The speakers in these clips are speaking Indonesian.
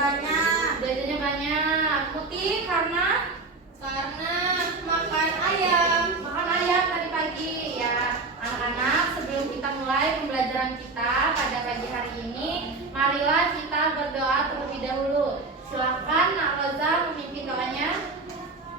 banyak. Jajannya banyak. Putih karena makan ayam. makan ayam tadi pagi ya. Anak-anak, sebelum kita mulai pembelajaran kita pada pagi hari ini, marilah kita berdoa terlebih dahulu. Silakan Nak Roza memimpin doanya.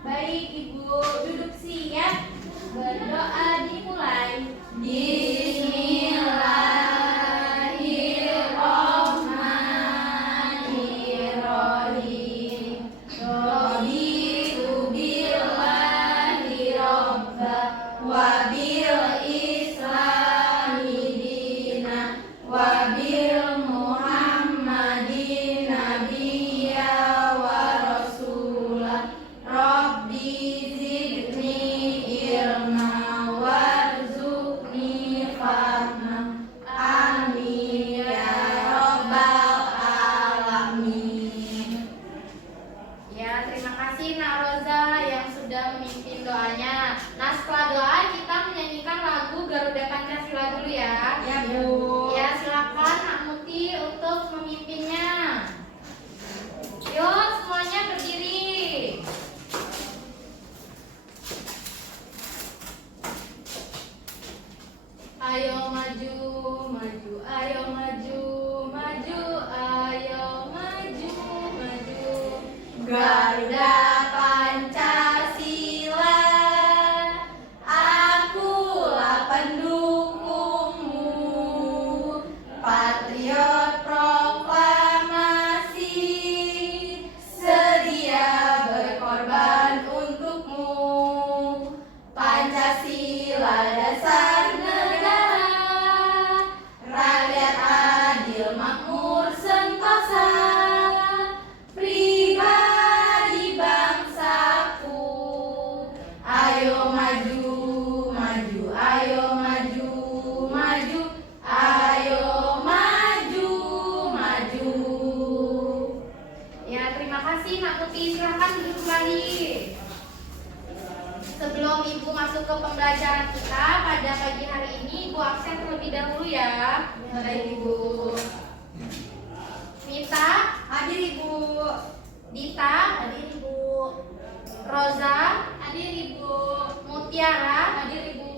Baik Ibu, duduk siap. Berdoa dimulai. Bismillahirrahmanirrahim. Raditu billahi robba wa bil islami dina wa bil muhammadin nabiyya wa rasulah. Rabbi zidni ilma warzuqni fahma. Amin ya rabbal alamin. Ya, terima kasih Nak Roza yang sudah memimpin doanya. Nah, setelah doa kita menyanyikan lagu Garuda Pancasila dulu ya. Ya Bu. Ya, silakan Nak Muti untuk memimpinnya. Yuk, semuanya berdiri. Ayo maju, maju, ayo maju, maju, ayo maju, maju. Garuda Pancasila, akulah pendukungmu. Patriot proklamasi, sedia berkorban untukmu. Pancasila dasar negara, rakyat adil makmur sentosa, pribadi bangsaku. Ayo maju, maju, ayo maju, maju, ayo maju, maju. Ya, terima kasih Nak Muti. Silahkan duduk kembali. Sebelum Ibu masuk ke pembelajaran kita pada pagi hari ini, Ibu absen terlebih dahulu ya. Baik Ibu. Mita, Hadir Ibu. Dita, Hadir Ibu. Roza, Hadir Ibu. Mutiara, Hadir Ibu.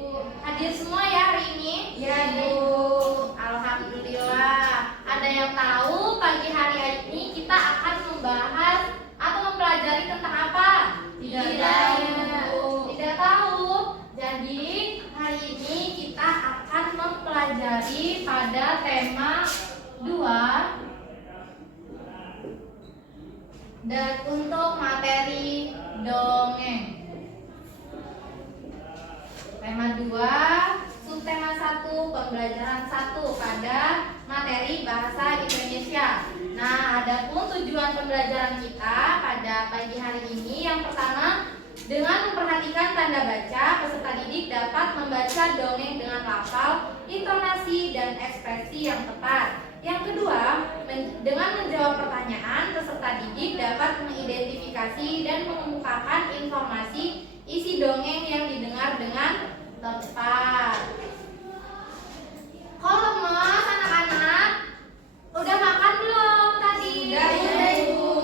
hadir semua ya hari ini? Ya Bu. Alhamdulillah. Ada yang tahu pagi hari ini kita akan membahas atau mempelajari tentang apa? Tidak tahu. Tidak tahu. Jadi hari ini kita akan mempelajari pada tema 2 dan untuk materi dongeng. Tema 2, subtema 1, pembelajaran 1 pada materi bahasa Indonesia. Nah, adapun tujuan pembelajaran kita pada pagi hari ini, yang pertama, dengan memperhatikan tanda baca, peserta didik dapat membaca dongeng dengan lafal, intonasi, dan ekspresi yang tepat. Yang kedua, dengan menjawab pertanyaan, peserta didik dapat mengidentifikasi dan mengemukakan informasi isi dongeng yang didengar dengan tepat. Kok lemas anak-anak? Udah makan belum tadi? Sudah ya Ibu.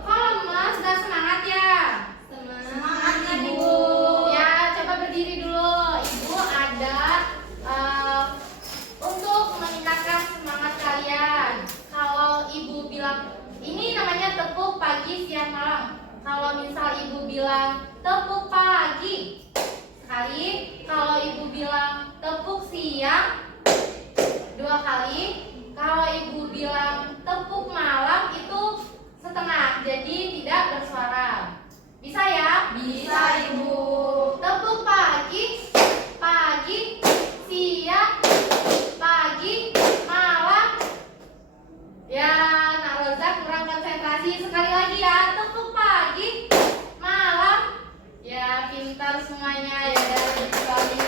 Kok lemas? Udah semangat ya? Semangat Ibu. Ya, coba berdiri dulu. Ibu ada untuk meningkatkan semangat kalian. Kalau Ibu bilang, ini namanya tepuk pagi, siang, malam. Kalau misal Ibu bilang tepuk pagi sekali, kalau Ibu bilang tepuk siang 2 kali, kalau Ibu bilang tepuk malam itu setengah, jadi tidak bersuara. Bisa ya? Bisa Ibu. Tepuk pagi, pagi, siang, pagi, malam. Ya, Nak Roza kurang konsentrasi. Sekali lagi ya, tepuk pagi, malam. Ya, pintar semuanya ya dari kembali.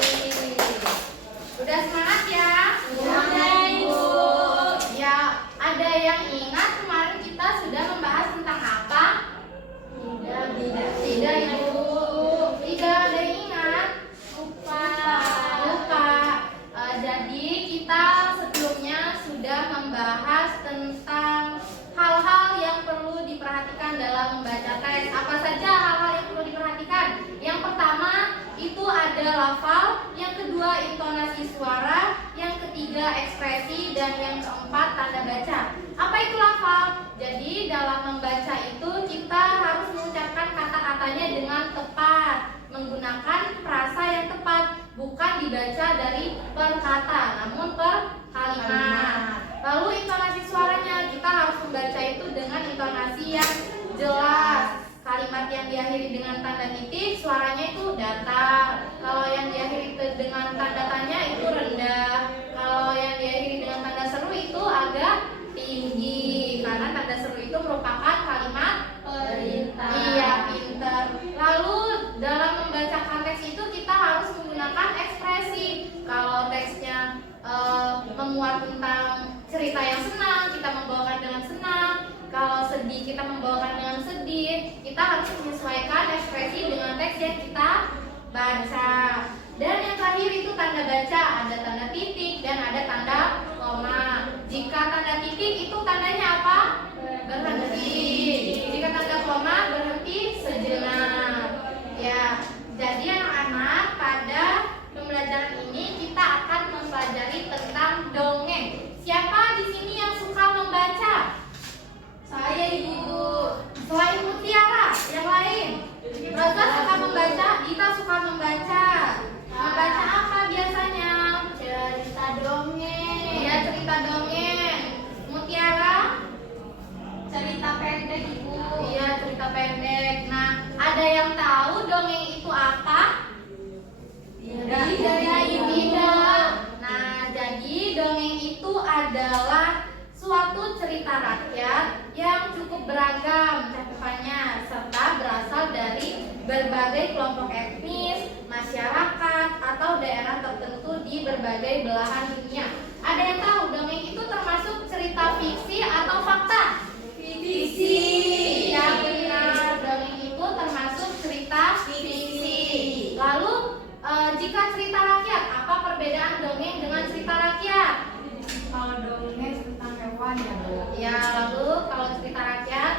Udah semangat ya? Sudah Ibu. Ya, ada yang ingat kemarin kita sudah membahas tentang apa? Tidak Ibu. Tidak ada yang ingat. Lupa. Jadi kita sebelumnya sudah membahas tentang hal-hal yang tes. Apa saja hal-hal yang perlu diperhatikan? Yang pertama itu ada lafal, yang kedua intonasi suara, yang ketiga ekspresi, dan yang keempat tanda baca. Apa itu lafal? Jadi dalam membaca itu kita harus mengucapkan kata-katanya dengan tepat, menggunakan frasa yang tepat, bukan dibaca dari per kata, namun per kalimat. Lalu intonasi suaranya, kita harus membaca itu dengan intonasi yang jelas. Kalimat yang diakhiri dengan tanda titik, suaranya itu datar. Kalau yang diakhiri dengan tanda tanya itu rendah. Kalau yang diakhiri dengan tanda seru itu agak tinggi, karena tanda seru itu merupakan kalimat perintah. Iya, pinter. Lalu dalam membacakan teks itu kita harus menggunakan ekspresi. Kalau teksnya memuat tentang cerita yang senang, kita membawakan dengan senang. Kalau sedih, kita membawakan dengan sedih. Kita harus menyesuaikan ekspresi dengan teks yang kita baca. Dan yang terakhir itu tanda baca, ada tanda titik dan ada tanda koma. Jika tanda titik itu tandanya apa? Berhenti. Jika tanda koma berhenti sejenak. Ya, jadi anak-anak, pada pembelajaran ini kita akan mempelajari tentang dongeng. Siapa di sini yang suka membaca? Saya, Ibu. Selain Mutiara, yang lain? Rosa suka membaca, Dita suka membaca. Membaca apa biasanya? Cerita dongeng. Ya, cerita dongeng. Mutiara? Cerita pendek, Ibu. Iya, cerita pendek. Nah, ada yang tahu dongeng itu apa? Tidak. Tidak. Nah, jadi dongeng itu adalah suatu cerita rakyat yang cukup beragam cakupannya serta berasal dari berbagai kelompok etnis, masyarakat, atau daerah tertentu di berbagai belahan dunia. Ada yang tahu dongeng itu termasuk cerita fiksi atau fakta? Fiksi. Iya, benar. Dongeng itu termasuk cerita fiksi. Lalu jika cerita rakyat, apa perbedaan dongeng dengan cerita rakyat? Kalau dongeng tentang hewan ya, Bu. Ya, lalu kalau cerita rakyat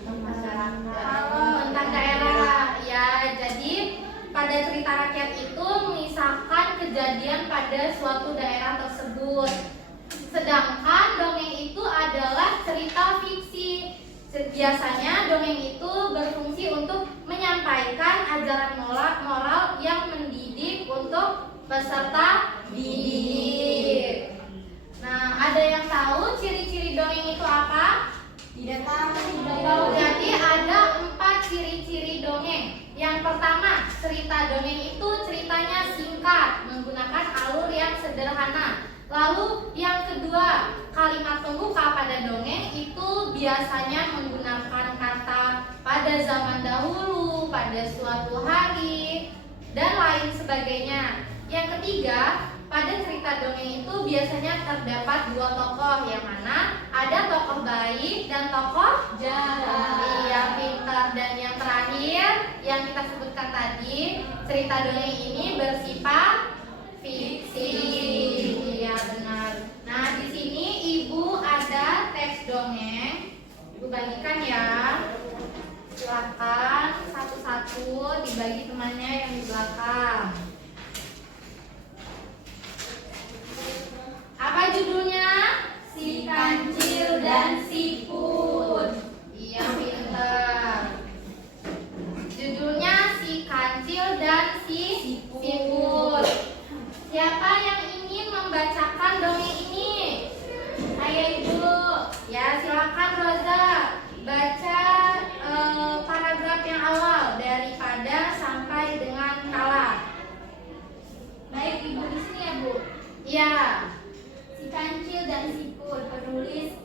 Tentang masyarakat. tentang daerah. Ya, jadi pada cerita rakyat itu mengisahkan kejadian pada suatu daerah tersebut. Sedangkan dongeng itu adalah cerita fiksi. Biasanya dongeng itu berfungsi untuk menyampaikan ajaran moral yang mendidik untuk peserta didik. Nah, ada yang tahu ciri-ciri dongeng itu apa? Tidak tahu. Jadi ada 4 ciri-ciri dongeng. Yang pertama, cerita dongeng itu ceritanya singkat, menggunakan alur yang sederhana. Lalu yang kedua, kalimat pembuka pada dongeng itu biasanya menggunakan kata pada zaman dahulu, pada suatu hari, dan lain sebagainya. Yang ketiga, pada cerita dongeng itu biasanya terdapat 2 tokoh, yang mana ada tokoh baik dan tokoh jahat. Iya, pintar. Dan yang terakhir yang kita sebutkan tadi, cerita dongeng ini bersifat fiksi. Iya, benar. Nah, di sini Ibu ada teks dongeng. Ibu bagikan ya. Silakan satu-satu dibagi temannya yang di belakang. Apa judulnya? Si Kancil dan si Put. Iya, pintar. Judulnya Si Kancil dan si Put. Siapa yang ingin membacakan dongeng ini? Ayo Ibu. Ya, silakan Roza. Baca paragraf yang awal daripada sampai dengan kala. Baik, Ibu di sini ya, Bu. Iya. Si Kancil dan si Put, penulis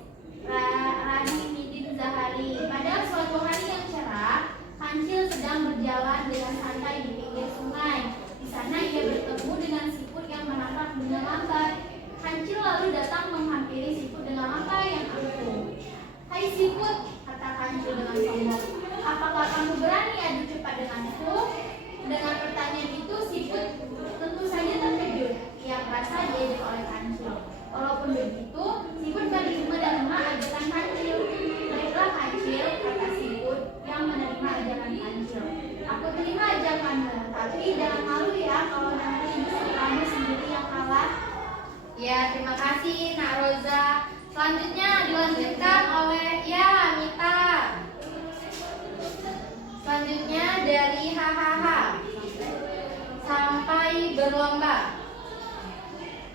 berlomba.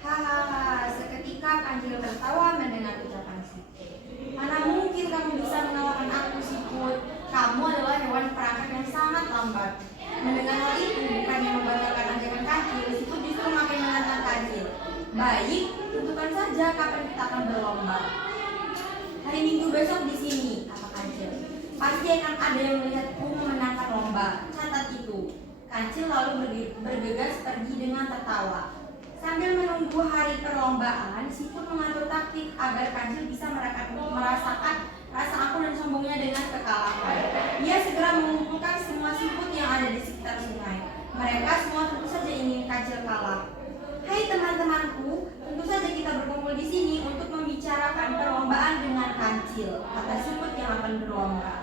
Hahaha, seketika Kancil tertawa mendengar ucapan Siput. Mana mungkin kamu bisa mengalahkan aku, Siput? Kamu adalah hewan perangkap yang sangat lambat. Mendengar hal itu, bukannya membatalkan ajakan Kancil, Siput justru makin menantang Kancil. Baik, tentukan saja kapan kita akan berlomba. Hari Minggu besok di sini, kata Kancil. Pasti akan ada yang melihatku memenangkan lomba. Catat itu. Kancil lalu bergegas pergi dengan tertawa. Sambil menunggu hari perlombaan, Siput mengatur taktik agar Kancil bisa merasakan rasa akur dan sombongnya dengan kekalahan. Ia segera mengumpulkan semua siput yang ada di sekitar sungai. Mereka semua tentu saja ingin Kancil kalah. Hai teman-temanku, tentu saja kita berkumpul di sini untuk membicarakan perlombaan dengan Kancil, kata siput yang akan berlomba.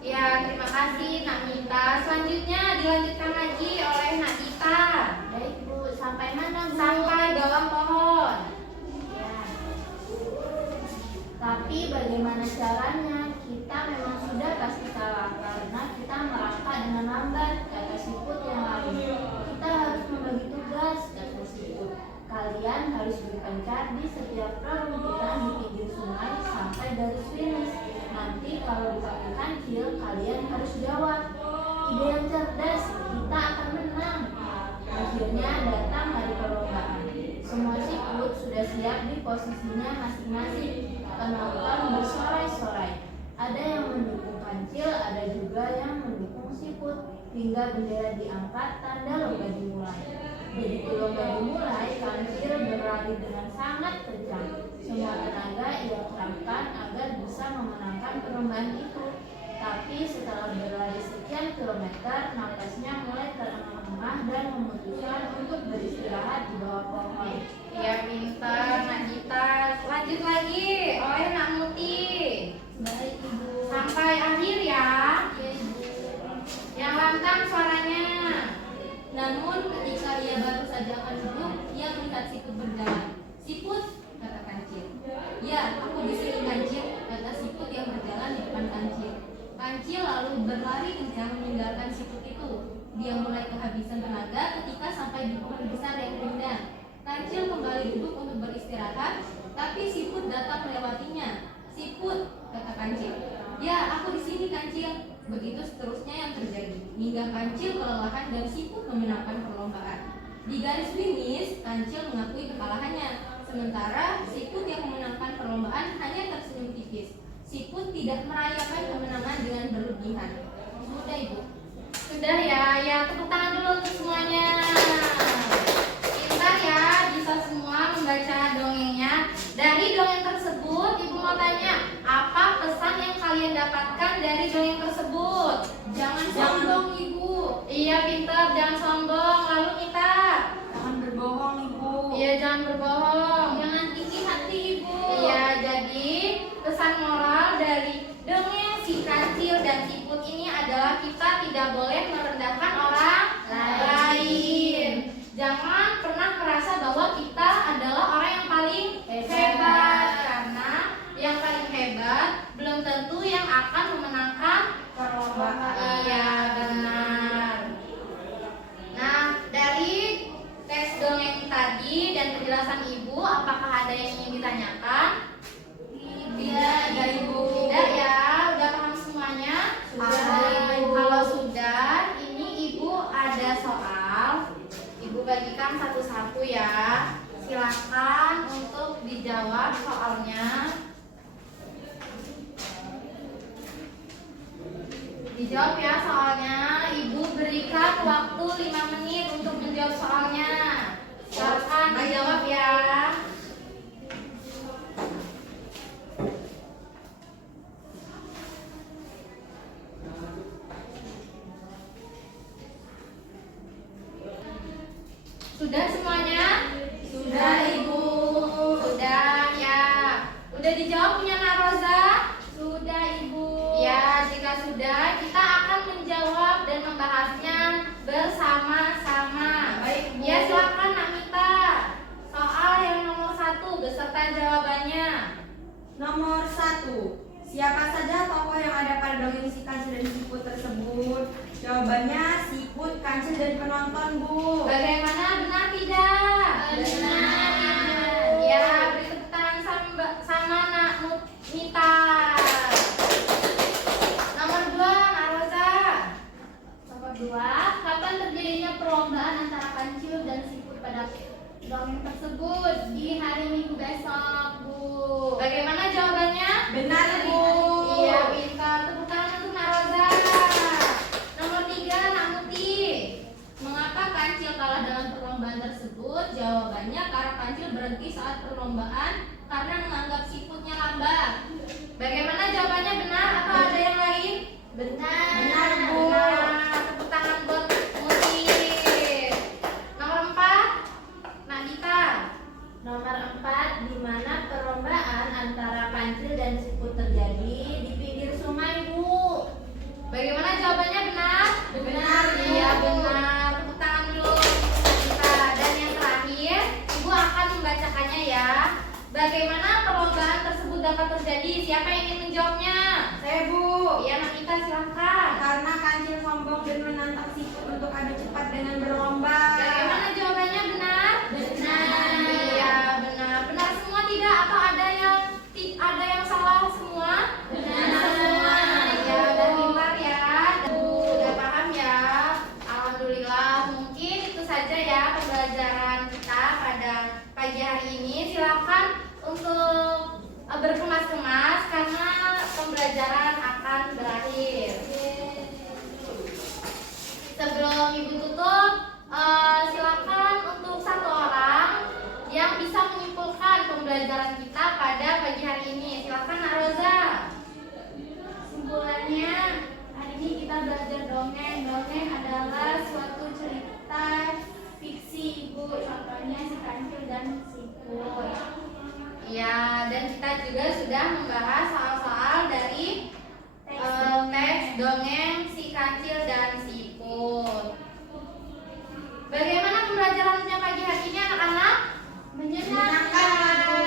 Ya, terima kasih Nak Mita. Selanjutnya dilanjutkan lagi oleh Nak Dita. Baik Bu, sampai mana Bu? Sampai bawah pohon. Ya. Tapi bagaimana caranya? Kita memang sudah pasti kalah karena kita melangkah dengan lambat, kata siput yang lain. Kita harus membagi tugas, kata siput. Kalian harus berpencar di setiap perumputan di pinggir sungai sampai garis finish. Nanti kalau dipanggil Kancil, kalian harus jawab. Ide yang cerdas, kita akan menang. Akhirnya datang hari perlombaan. Semua siput sudah siap di posisinya masing-masing. Penonton bersorai-sorai. Ada yang mendukung Kancil, ada juga yang mendukung siput. Hingga bendera diangkat, tanda lomba dimulai. Begitu lomba dimulai, Kancil berlari dengan sangat kencang. Semua tenaga ia kerahkan agar bisa memenangkan perlombaan itu. Tapi setelah berlari sekian kilometer, napasnya mulai terengah-engah dan memutuskan untuk beristirahat di bawah pohon. Ya, pintar Nak Dita. Lanjut lagi oleh Nak Muti. Baik Ibu. Sampai akhir ya. Ya Ibu. Yang lantang suaranya. Namun ketika ia baru saja akan duduk, ia melihat siput berjalan. Siput, kata Kancil. Ya, aku di sini Kancil, kata siput yang berjalan di depan Kancil. Kancil lalu berlari kencang meninggalkan siput itu. Dia mulai kehabisan tenaga ketika sampai di pohon besar yang rindang. Kancil kembali duduk untuk beristirahat, tapi siput datang melewatinya. Siput, kata Kancil. Ya, aku di sini Kancil. Begitu seterusnya yang terjadi, hingga Kancil kelelahan dan siput memenangkan perlombaan. Di garis finish, Kancil mengakui kekalahannya. Sementara siput yang memenangkan perlombaan hanya tersenyum tipis. Siput tidak merayakan kemenangan dengan berlebihan. Sudah Ibu. Sudah ya, ya tepuk tangan dulu untuk semuanya. Pintar ya, bisa semua membaca dongengnya. Dari dongeng tersebut, Ibu mau tanya, apa pesan yang kalian dapatkan dari dongeng tersebut? Jangan sombong Ibu. Iya pintar, jangan sombong. Lalu kita, Jangan berbohong Ibu. iya jangan berbohong. Jangan tinggi hati Ibu. Iya, jadi pesan moral dari dongeng si Kancil dan siput ini adalah kita tidak boleh merendahkan orang lain. Jangan pernah merasa bahwa kita adalah orang yang paling hebat, karena yang paling hebat belum tentu yang akan memenangkan Perlombaan. Iya, benar. Nah, dari tes dongeng tadi dan penjelasan Ibu, apakah ada yang ingin ditanyakan? Tidak, Ibu. Tidak ya, udah paham semuanya? Sudah, Ibu. Kalau sudah, ini Ibu ada soal. Ibu bagikan satu-satu ya. Silakan untuk dijawab soalnya. Dijawab ya soalnya. Ibu berikan waktu 5 menit untuk menjawab soalnya. Silakan dijawab ya. Sudah semuanya? Sudah Ibu. Sudah ya. Udah dijawab punya Nak Roza? Sudah Ibu. Ya, jika sudah, kita akan menjawab dan membahasnya bersama-sama. Baik, Bu. Ya, silakan Nak Mita. Soal yang nomor 1 beserta jawabannya. Nomor 1. Siapa saja tokoh yang ada pada dongeng si Kancil dan siput tersebut? Jawabannya siput, kancil, dan penonton, Bu. Bagaimana, benar tidak? Benar. Ya, beri tepuk tangan sama Nak Mita. Nomor 2, Nak Rosa. Nomor 2, kapan terjadinya perlombaan antara kancil dan siput pada dongeng tersebut? Di hari Minggu besok, Bu. Bagaimana jawabannya? Benar, Bu. Iya, pintar. Tepuk tangan untuk Nak Rosa. Nomor 3, Nak Muti. Mengapa kancil kalah dalam perlombaan tersebut? Jawabannya karena kancil berhenti saat perlombaan karena menganggap siputnya lambat. Bagaimana jawabannya, benar atau ada yang lain? Benar. Benar, Bu. Benar. Tepuk tangan buat Muti. Nomor 4, Nak Dita. Nomor 4, di mana perlombaan antara kancil dan siput terjadi? Di pinggir sungai, Bu. Bagaimana jawabannya, benar? Benar, Bu. Iya, benar. Tepuk tangan dulu Nak Dita. Dan yang terakhir, Ibu akan membacakannya ya. Bagaimana perlombaan tersebut dapat terjadi? Siapa yang ingin menjawabnya? Saya, Bu. Iya, Nak Dita, silahkan. Karena kancil sombong dan menantang siput untuk adu cepat dengan berlomba. Bagaimana jawabannya, benar? Benar. Iya, benar. Benar semua tidak atau ada yang salah semua? Benar semua. Iya, udah pintar ya. Udah paham ya. Alhamdulillah. Mungkin itu saja ya pembelajaran kita pada pagi hari ini. Silakan untuk berkemas-kemas karena pembelajaran akan berakhir. Sebelum Ibu tutup, silakan untuk satu orang yang bisa menyimpulkan pembelajaran kita pada pagi hari ini. Silakan Nak Roza. Kesimpulannya, hari ini kita belajar dongeng. Dongeng adalah suatu cerita fiksi, Ibu. Contohnya si kancil dan siput. Ya, dan kita juga sudah membahas soal-soal dari teks dongeng si kancil dan siput. Bagaimana pembelajarannya pagi hari ini, anak-anak? Menyenangkan, Bu.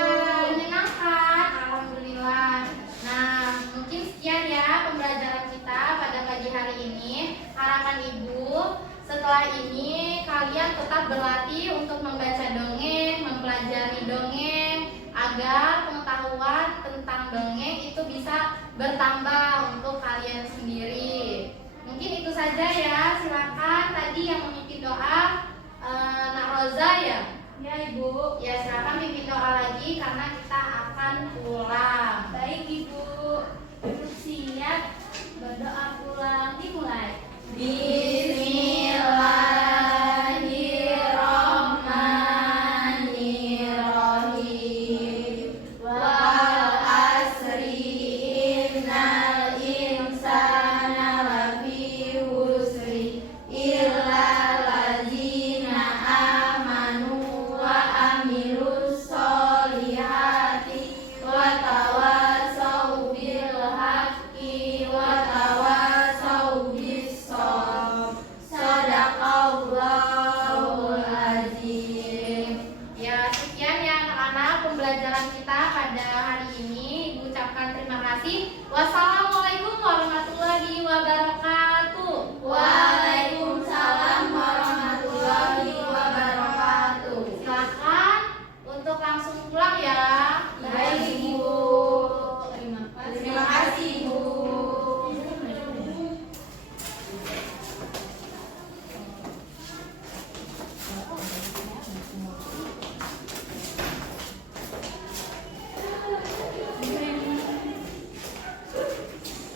Menyenangkan, alhamdulillah. Nah, mungkin sekian ya pembelajaran kita pada pagi hari ini. Harapan Ibu, setelah ini kalian tetap berlatih untuk membaca dongeng, mempelajari dongeng, agar pengetahuan tentang dongeng itu bisa bertambah untuk kalian sendiri. Mungkin itu saja ya. Silakan tadi yang memimpin doa Nak Roza ya. Ya, Ibu. Ya, silakan pimpin doa lagi karena kita akan pulang. Baik, Ibu. Duduk siap. Berdoa pulang. Dimulai. Bismillahirrahmanirrahim. Wal asri innal insana lafi husri illa allazina amanu wa amilus solihati wa tawasau bil haqqi wa tawasau bis sabr. Sadaqallahul azim. Ya, sekian ya anak-anak pembelajaran kita pada hari ini. Ibu ucapkan terima kasih. Wassalamualaikum